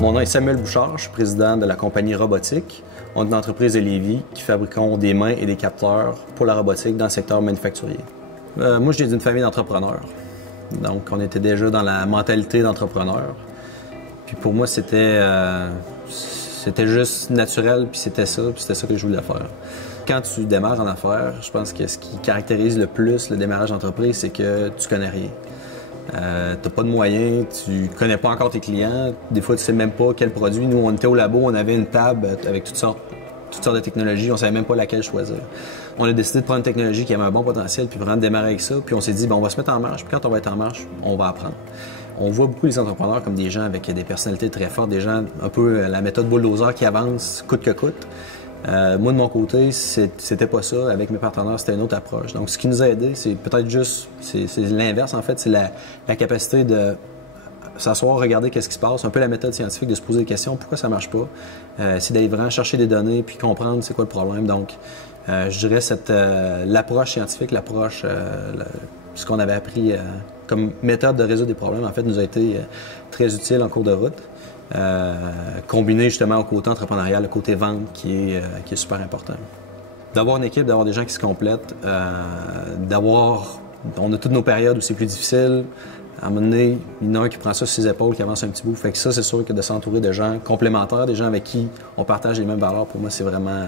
Mon nom est Samuel Bouchard, je suis président de la compagnie Robotique. On est une entreprise de Lévis qui fabriquons des mains et des capteurs pour la robotique dans le secteur manufacturier. Moi, je viens d'une famille d'entrepreneurs. Donc, on était déjà dans la mentalité d'entrepreneur. Puis pour moi, c'était juste naturel, puis c'était ça que je voulais faire. Quand tu démarres en affaires, je pense que ce qui caractérise le plus le démarrage d'entreprise, c'est que tu connais rien. T'as pas de moyens, tu connais pas encore tes clients, des fois tu sais même pas quel produit. Nous, on était au labo, on avait une table avec toutes sortes de technologies, on savait même pas laquelle choisir. On a décidé de prendre une technologie qui avait un bon potentiel, puis vraiment de démarrer avec ça, puis on s'est dit, bon, on va se mettre en marche, puis quand on va être en marche, on va apprendre. On voit beaucoup les entrepreneurs comme des gens avec des personnalités très fortes, des gens un peu la méthode bulldozer qui avance coûte que coûte. Moi, de mon côté, c'était pas ça. Avec mes partenaires, c'était une autre approche. Donc, ce qui nous a aidé, c'est peut-être juste, c'est l'inverse, en fait, c'est la capacité de s'asseoir, regarder qu'est-ce qui se passe, un peu la méthode scientifique, de se poser des questions, pourquoi ça marche pas, c'est d'aller vraiment chercher des données puis comprendre c'est quoi le problème. Donc, je dirais l'approche scientifique, ce qu'on avait appris comme méthode de résoudre des problèmes, en fait, nous a été très utile en cours de route. Combiné justement au côté entrepreneurial, le côté vente qui est super important. D'avoir une équipe, d'avoir des gens qui se complètent, on a toutes nos périodes où c'est plus difficile. À un moment donné, il y en a un qui prend ça sur ses épaules, qui avance un petit bout. Fait que ça, c'est sûr que de s'entourer de gens complémentaires, des gens avec qui on partage les mêmes valeurs, pour moi, c'est vraiment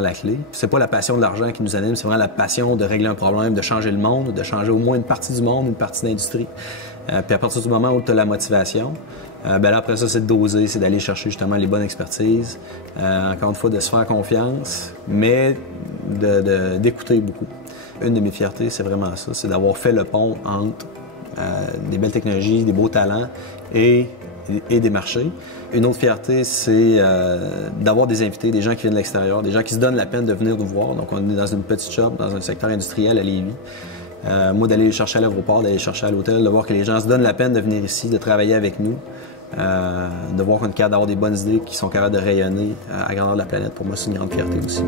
la clé. C'est pas la passion de l'argent qui nous anime, c'est vraiment la passion de régler un problème, de changer le monde, de changer au moins une partie du monde, une partie de l'industrie. Puis à partir du moment où tu as la motivation, là, après ça, c'est de doser, c'est d'aller chercher justement les bonnes expertises. Encore une fois, de se faire confiance, mais d'écouter beaucoup. Une de mes fiertés, c'est vraiment ça, c'est d'avoir fait le pont entre des belles technologies, des beaux talents et des marchés. Une autre fierté, c'est d'avoir des invités, des gens qui viennent de l'extérieur, des gens qui se donnent la peine de venir nous voir. Donc, on est dans une petite shop, dans un secteur industriel à Lévis. Moi, d'aller les chercher à l'aéroport, d'aller les chercher à l'hôtel, de voir que les gens se donnent la peine de venir ici, de travailler avec nous, de voir qu'on est capable d'avoir des bonnes idées qui sont capables de rayonner à grandeur de la planète. Pour moi, c'est une grande fierté aussi.